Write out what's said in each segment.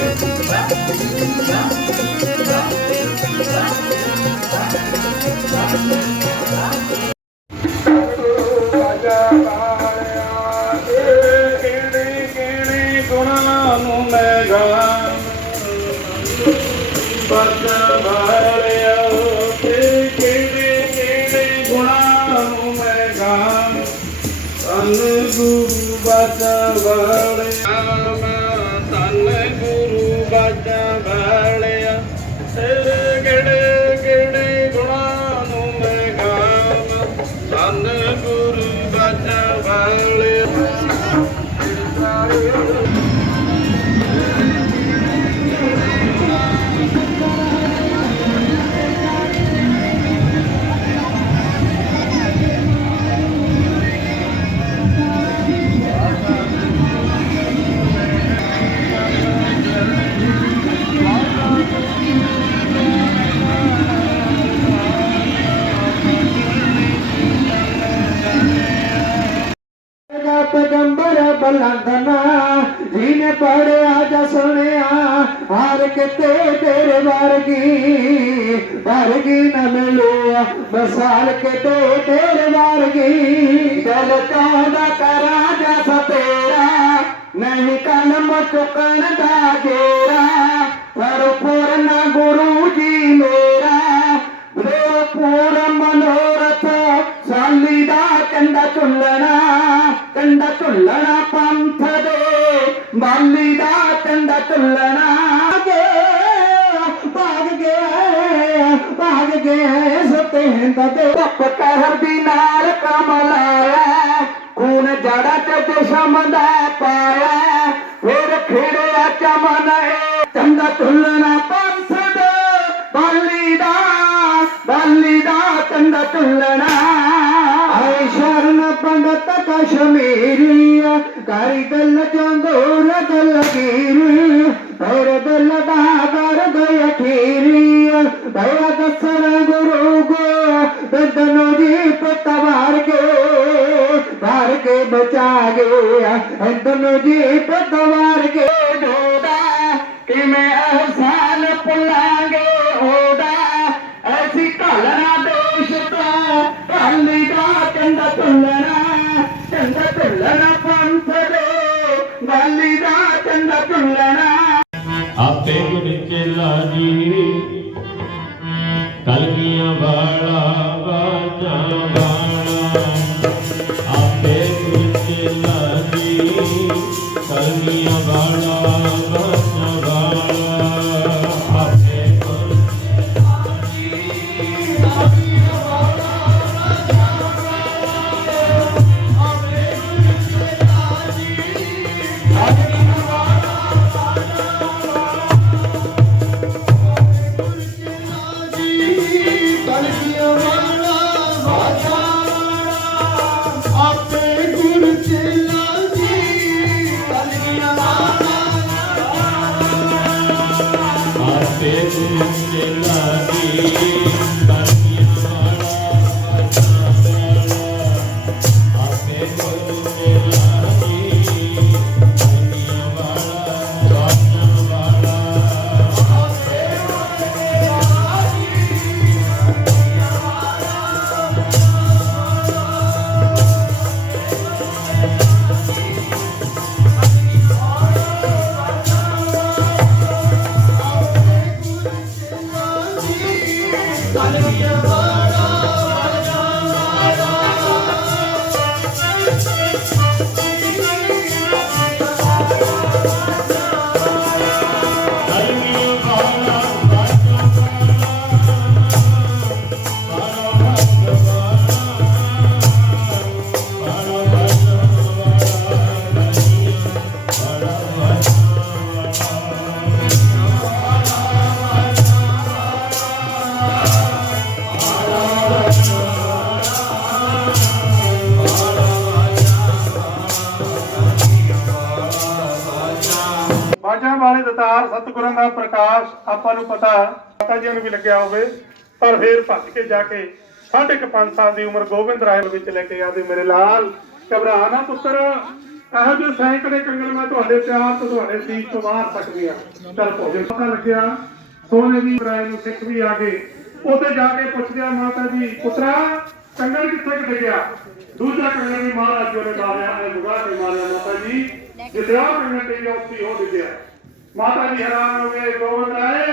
Bye. ਜਿਹਨੇ ਪੜਿਆ ਜਾਂ ਸੁਣਿਆ, ਹਰ ਕਿਤੇ ਤੇਰੇ ਵਰਗੀ ਵਰਗੀ ਨਾ ਮਿਲਿਆ। ਮਸਾਲ ਕਿਤੇ ਤੇਰੇ ਵਰਗੀ, ਦਿਲ ਚਾਹੁੰਦਾ ਕਰਾਂ ਜਸ ਤੇਰਾ ਨਹੀਂ ਕਲਮ ਚੁੱਕਣ ਦਾ ਜੇਰਾ ਪਰ ਪੂਰਨ ਗੁਰੂ ਜੀ ਮੇਰਾ। ਵੇ ਪੂਰਨ ਮਨੋਰਥ, ਸਾਲੀ ਦਾ ਕੰਡਾ ਝੁੱਲਣਾ ਕੰਡਾ ਝੁੱਲਣਾ ਪੰਥ ਦੇ। ਬਾਲੀ ਦਾ ਕੰਡਾ ਝੁੱਲਣਾ। ਕੇ, ਭਾਗ ਗਿਆ ਭਾਗ ਗਿਆ ਸਤੇ ਹਿੰਦ ਦੇ ਨਾਲ ਕਮਲਾਇਆ ਖੂਨ ਜੜਾ ਤੇ ਦਸ਼ਮ ਦਾ ਪਾਇਆ। ਫਿਰ ਖੇੜਿਆ ਚਮਨ ਏ ਚੰਗਾ ਝੁੱਲਣਾ ڇهه گاريگل چانگو نکير بيا دي سو بدنو جي پدوار گي. گهر کي بچا گو. پوار گي ڊو ਨੂੰ ਪਤਾ, ਮਾਤਾ ਜੀ ਨੂੰ ਵੀ ਲੱਗਿਆ ਹੋਵੇ, ਪਰ ਫੇਰ ਭੱਜ ਕੇ ਜਾ ਕੇ ਸਾਢੇ ਕੁ ਪੰਜ ਸਾਲ ਦੀ ਉਮਰ ਗੋਬਿੰਦ ਰਾਏ ਵਿੱਚ ਲੈ ਕੇ ਆਦੇ ਮੇਰੇ ਲਾਲ ਘਬਰਾ ਨਾ ਪੁੱਤਰ। ਇਹੋ ਜਿਹੇ ਸੈਂਕੜੇ ਕੰਗਣ ਮੈਂ ਤੁਹਾਡੇ ਪਿਆਰ ਤੋਂ, ਤੁਹਾਡੇ ਸੀਸ ਤੋਂ ਬਾਹਰ ਸਕਦੀਆਂ ਚਲ ਭੋਜਨ ਪਤਾ ਲੱਗਿਆ। ਸੋਨੇ ਦੀ ਰਾਏ ਨੂੰ ਸਿੱਖ ਵੀ ਆ ਗਏ। ਉੱਥੇ ਜਾ ਕੇ ਪੁੱਛਦਿਆ ਮਾਤਾ ਜੀ, ਪੁੱਤਰਾ, ਕੰਗਣ ਕਿੱਥੇ ਕਿੱਥੇ ਗਿਆ ਦੂਜਾ ਕੰਗਣ ਵੀ ਮਹਾਰਾਜ ਜੀ ਨੇ ਮਾਰਿਆ ਨੇ ਬੁਗਾ ਨੇ ਮਾਰਿਆ ਮਾਤਾ ਜੀ। ਜਿੱਥੇ ਆ ਕੰਗਣ ਤੇ ਉੱਥੇ ਹੋ ਡਿੱਗਿਆ। ਮਾਤਾ ਜੀ ਹੈਰਾਨ ਹੋ ਗਏ ਗੋਬਿੰਦ ਰਾਏ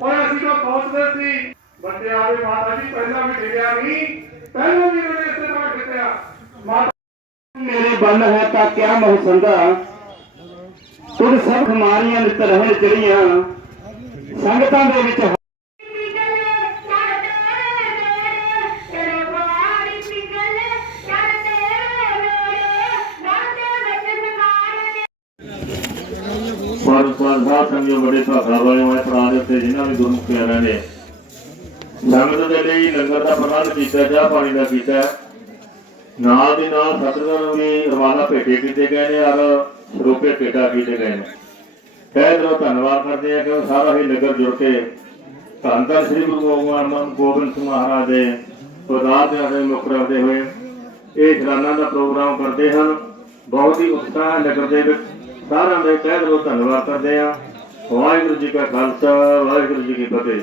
ਓਏ ਅਸੀਂ ਤਾਂ ਪਹੁੰਚਦੇ ਸੀ ਬੰਦੇ ਆਵੇ ਮਾਤਾ ਜੀ, ਪਹਿਲਾਂ ਵੀ ਡਿੱਗਿਆ ਨਹੀਂ, ਪਹਿਲਾਂ ਵੀ ਉਹਨੇ ਇਸੇ ਤਰ੍ਹਾਂ ਡਿੱਗਿਆ ਮਾਤਾ ਮੇਰੀ ਬੰਨ ਹੈ ਤਾਂ ਕਿਆ ਮਹਸੰਦਾ ਤੁਧ ਸਭ ਖਮਾਰੀਆਂ ਨਿਤ ਰਹੇ ਜਿਹੜੀਆਂ ਸੰਗਤਾਂ ਦੇ ਵਿੱਚ ਪਰ ਪਰ ਸਾਧ ਸੰਗਿਓ ਬੜੇ ਭਾਗਾ ਵਾਲੇ ਹੋਏ ਪ੍ਰਾਣ ਦੇ ਉੱਤੇ ਜਿਨ੍ਹਾਂ ਵੀ ਗੁਰਮੁਖ ਪਿਆਰਿਆਂ ਨੇ ਸੰਗਤ ਦੇ ਲਈ ਲੰਗਰ ਦਾ ਪ੍ਰਬੰਧ ਕੀਤਾ, ਚਾਹ ਪਾਣੀ ਦਾ ਕੀਤਾ। ਨਾਲ ਦੀ ਨਾਲ ਸਤਿਗੁਰਾਂ ਨੂੰ ਵੀ ਰਵਾਨਾ ਭੇਟੇ ਕੀਤੇ ਗਏ ਨੇ ਔਰ ਸਰੋਪੇ ਭੇਟਾ ਕੀਤੇ ਗਏ ਨੇ। ਕਹਿ ਦਿਓ ਧੰਨਵਾਦ ਕਰਦੇ ਆ ਕਿ ਉਹ ਸਾਰਾ ਹੀ ਨਗਰ ਜੁੜ ਕੇ ਧੰਨ ਧੰਨ ਸ੍ਰੀ ਗੁਰੂ ਗੋਬਿੰਦ ਗੋਬਿੰਦ ਸਿੰਘ ਮਹਾਰਾਜ ਦੇ ਪਦਾਰ ਦੇ ਆਦੇ ਮੁੱਖ ਰੱਖਦੇ ਹੋਏ ਇਹ ਖਜ਼ਾਨਾ ਦਾ ਪ੍ਰੋਗਰਾਮ ਕਰਦੇ ਹਨ। ਬਹੁਤ ਹੀ ਉਤਸ਼ਾਹ ਹੈ ਨਗਰ ਦੇ ਵਿੱਚ। ਸਾਰਿਆਂ ਦੇ ਕਹਿ ਦਿਓ ਧੰਨਵਾਦ ਕਰਦੇ ਆ ਵਾਹਿਗੁਰੂ ਜੀ ਕਾ ਖਾਲਸਾ, ਵਾਹਿਗੁਰੂ ਜੀ ਕੀ ਫਤਿਹ।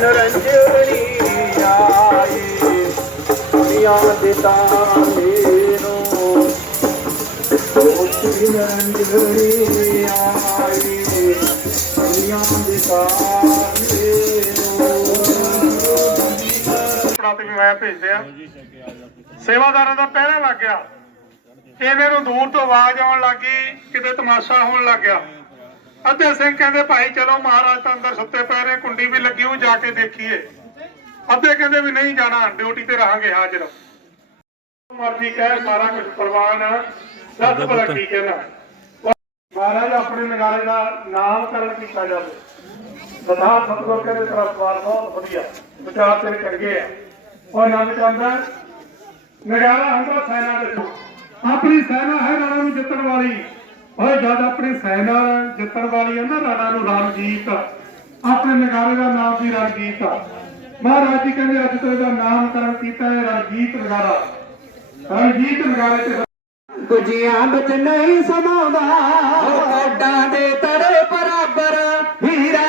ਨਰੰਜਣੀ ਆਈ ਦੁਨੀਆ ਦੇ ਤਾਰੇ ਨੂੰ ਸੋਚੀ ਨਰੰਜਣੀ ਆਈ ਦੁਨੀਆ ਤੇ ਮੈਂ ਭੇਜਿਆ ਸੇਵਾਦਾਰਾਂ ਦਾ ਪਹਿਰਾ ਲੱਗ ਗਿਆ। ਇਹਨੇ ਨੂੰ ਦੂਰ ਤੋਂ ਆਵਾਜ਼ ਆਉਣ ਲੱਗੀ ਕਿਤੇ ਤਮਾਸ਼ਾ ਹੋਣ ਲੱਗ ਗਿਆ। ਅੱਧੇ ਸਿੰਘ ਕਹਿੰਦੇ, ਭਾਈ ਚਲੋ ਮਹਾਰਾਜ ਤਾਂ ਅੰਦਰ ਸੁੱਤੇ ਪਏ ਨੇ, ਕੁੰਡੀ ਵੀ ਲੱਗੀ ਉਹ ਜਾ ਕੇ ਦੇਖੀਏ। ਅੱਧੇ ਕਹਿੰਦੇ ਵੀ ਨਹੀਂ ਜਾਣਾ, ਡਿਊਟੀ ਤੇ ਰਹਾਂਗੇ, ਹਾਜ਼ਰ। ਮਰਜ਼ੀ ਕਹੇ, ਸਾਰਾ ਕੁਝ ਪ੍ਰਵਾਨ ਦੱਸ ਭਲਾ ਕੀ ਕਹਿਣਾ। ਮਹਾਰਾਜ ਆਪਣੇ ਨਗਾਰੇ ਦਾ ਨਾਮਕਰਨ ਕੀਤਾ ਜਾਵੇ। ਸਦਾ ਸਤਿਗੁਰ ਕਹਿੰਦੇ, ਤੇਰਾ ਸਵਾਲ ਬਹੁਤ ਵਧੀਆ, ਵਿਚਾਰ ਤੇਰੇ ਚੰਗੇ ਆ। ਉਹ ਆਨੰਦ ਕਹਿੰਦਾ ਨਗਾਰਾ ਹੁੰਦਾ ਸੈਨਾ ਦੇ ਆਪਣੀ ਸੈਨਾ ਹੈ ਰਾਣਾ ਨੂੰ ਜਿੱਤਣ ਵਾਲੀ। ਓਏ ਜਦ ਆਪਣੀ ਸੈਨਾ ਜਿੱਤਣ ਵਾਲੀ ਹੈ ਨਾ ਰਾਣਾ ਨੂੰ ਰਣਜੀਤ, ਆਪਣੇ ਨਗਾਰੇ ਦਾ ਨਾਮ ਵੀ ਰਣਜੀਤ। ਆ ਮਹਾਰਾਜ ਜੀ ਕਹਿੰਦੇ ਅੱਜ ਤੋਂ ਇਹਦਾ ਨਾਮਕਰਨ ਕੀਤਾ ਹੈ ਰਣਜੀਤ ਨਗਾਰਾ। ਰਣਜੀਤ ਨਗਾਰੇ ਤੇ ਕੁਜੀਆਂ ਵਿੱਚ ਨਹੀਂ ਸਮਾਉਂਦਾ। ਕੋਡਾਂ ਦੇ ਤੜੇ ਬਰਾਬਰ ਹੀਰਾ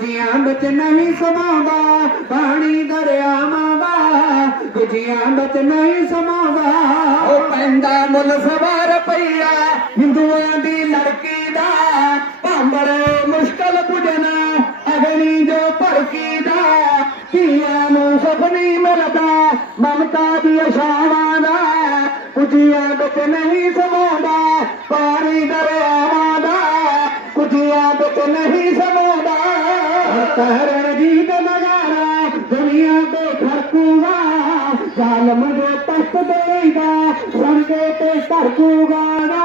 ਗੁਜੀਆਂ ਵਿੱਚ ਨਹੀਂ ਸਮਾਉਂਦਾ ਪਾਣੀ ਦਰਿਆਵਾਂ ਦਾ ਗੁਜੀਆਂ ਵਿੱਚ ਨਹੀਂ ਸਮਾਉਂਦਾ। ਉਹ ਪੈਂਦਾ ਮੁੱਲ ਸਵਾ ਰੁਪਈਆ ਹਿੰਦੂਆਂ ਦੀ ਲੜਕੀ ਦਾ। ਭਾਂਬੜੇ ਮੁਸ਼ਕਲ ਪੁੱਜਣਾ, ਅਗਨੀ ਜੋ ਭੜਕੀ ਦਾ। ਧੀਆਂ ਨੂੰ ਸੁੱਖ ਮਿਲਦਾ, ਮਮਤਾ ਦੀ ਛਾਵਾਂ ਦਾ। ਕੁਜੀਆਂ ਵਿੱਚ ਨਹੀਂ ਸਮਾਉਂਦਾ, ਪਾਣੀ ਦਰਿਆਵਾਂ ਦਾ। ਖੁਸ਼ੀਆਂ ਵਿੱਚ ਨਹੀਂ ਸਮਾਉਂਦਾ। नज़ारा दुनिया ते भरकू ज़ालम ज़ो तक देगा सुे ते भरकू गाना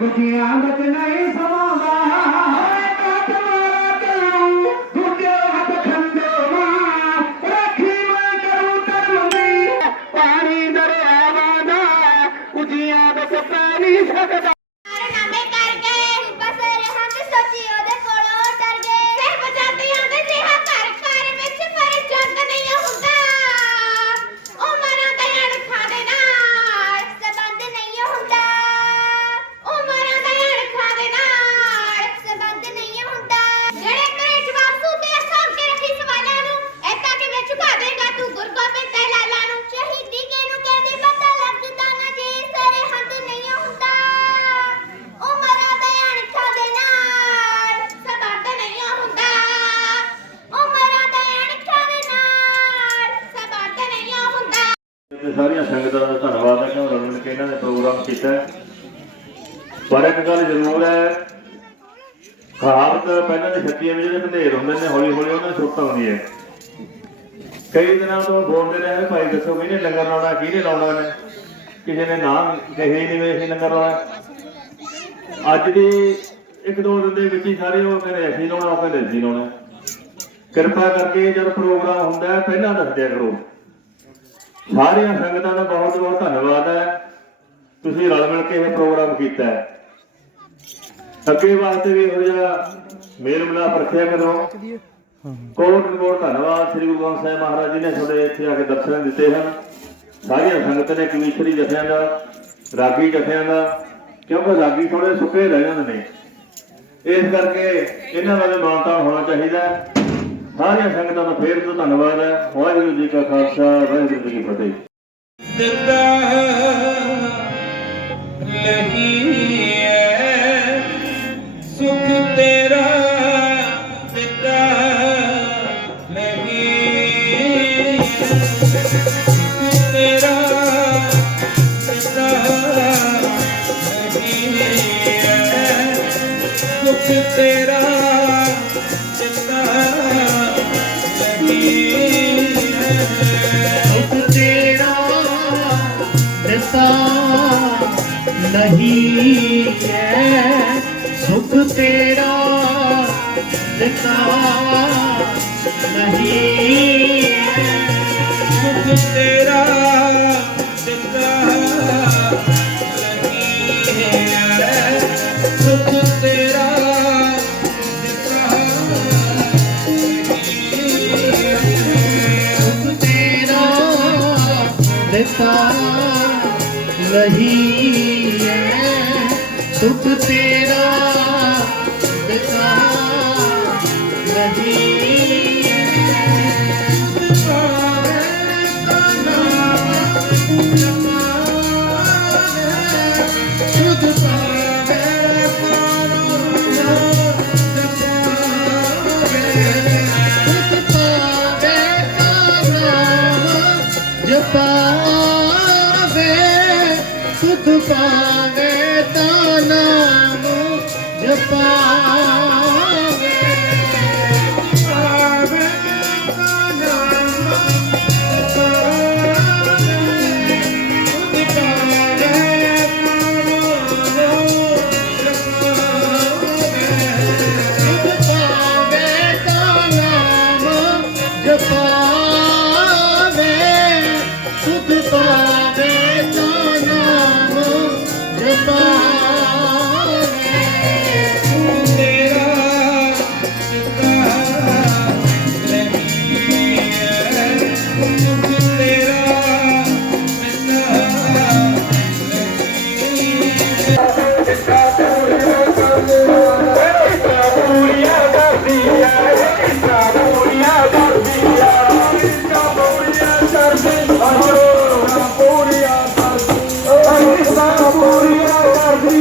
दुखी अंग चई ਸੰਗਤਾਂ ਦਾ ਧੰਨਵਾਦ ਹੈ ਕਿ ਉਹਨਾਂ ਮਿਲ ਕੇ ਇਹਨਾਂ ਨੇ ਪ੍ਰੋਗਰਾਮ ਕੀਤਾ ਪਰ ਇੱਕ ਗੱਲ ਜ਼ਰੂਰ ਹੈ ਖਾਲਤ ਪਹਿਲਾਂ ਦੇ ਛੱਤੀਆਂ ਵਿੱਚ ਜਿਹੜੇ ਢੇਰ ਹੁੰਦੇ ਨੇ ਹੌਲੀ ਹੌਲੀ ਉਹਨਾਂ ਨੂੰ ਸੁੱਤ ਆਉਂਦੀ ਹੈ। ਕਈ ਦਿਨਾਂ ਤੋਂ ਬੋਲਦੇ ਰਹੇ ਭਾਈ ਦੱਸੋ ਕਿਹਨੇ ਲੰਗਰ ਲਾਉਣਾ, ਕਿਹਨੇ ਲਾਉਣਾ ਨੇ? ਕਿਸੇ ਨੇ ਨਾਮ ਕਹੇ ਹੀ ਨਹੀਂ ਵੀ ਅਸੀਂ ਲੰਗਰ ਲਾਉਣਾ। ਅੱਜ ਦੀ ਇੱਕ ਦੋ ਦਿਨ ਦੇ ਵਿੱਚ ਹੀ ਸਾਰੇ ਉਹ ਕਹਿੰਦੇ ਅਸੀਂ ਲਾਉਣਾ, ਉਹ ਕਹਿੰਦੇ ਅਸੀਂ ਲਾਉਣਾ। ਕਿਰਪਾ ਕਰਕੇ ਜਦ ਪ੍ਰੋਗਰਾਮ ਹੁੰਦਾ ਪਹਿਲਾਂ ਦੱਸ ਦਿਆ ਕਰੋ। ਸਾਰੀਆਂ ਸੰਗਤਾਂ ਦਾ ਬਹੁਤ ਬਹੁਤ ਧੰਨਵਾਦ ਹੈ। ਤੁਸੀਂ ਰਲ ਮਿਲ ਕੇ ਇਹ ਪ੍ਰੋਗਰਾਮ ਕੀਤਾ ਹੈ। ਅੱਗੇ ਵਾਸਤੇ ਵੀ ਇਹੋ ਜਿਹਾ ਮੇਲ ਮਿਲਾਪ ਰੱਖਿਆ ਕਰੋ। ਕੋਟ ਕੋਟ ਧੰਨਵਾਦ ਸ੍ਰੀ ਗੁਰੂ ਗ੍ਰੰਥ ਸਾਹਿਬ ਮਹਾਰਾਜ ਜੀ ਨੇ ਤੁਹਾਡੇ ਇੱਥੇ ਆ ਕੇ ਦਰਸ਼ਨ ਦਿੱਤੇ ਹਨ। ਸਾਰੀਆਂ ਸੰਗਤਾਂ ਨੇ ਕਵੀਸ਼ਰੀ ਜਥਿਆਂ ਦਾ, ਰਾਗੀ ਜਥਿਆਂ ਦਾ, ਕਿਉਂਕਿ ਰਾਗੀ ਥੋੜੇ ਸੁੱਕੇ ਰਹਿ ਜਾਂਦੇ ਨੇ। ਇਸ ਕਰਕੇ ਇਹਨਾਂ ਦਾ ਵੀ ਮਾਨਤਾ ਹੋਣਾ ਚਾਹੀਦਾ ਸਾਰੀਆਂ ਸੰਗਤਾਂ ਦਾ ਫੇਰ ਤੋਂ ਧੰਨਵਾਦ ਹੈ। ਵਾਹਿਗੁਰੂ ਜੀ ਕਾ ਖਾਲਸਾ, ਵਾਹਿਗੁਰੂ ਜੀ ਕੀ ਫਤਿਹ। ਸੁਖ ਤੇਰਾ ਦਿੱਤਾ ਨਹੀਂ ਹੈ। ਸੁਖ ਤੇਰਾ ਦਿੱਤਾ ਨਹੀਂ ਹੈ। ਸੁਖ ਤੇਰਾ ਦਿੱਤਾ ਸੁਖ ਤੇਰਾ ਦਿੱਤਾ ਨਹੀਂ ਹੈ। ਸੁਖ ਤੇਰਾ ਸੁਧ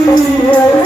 ਸੁਖ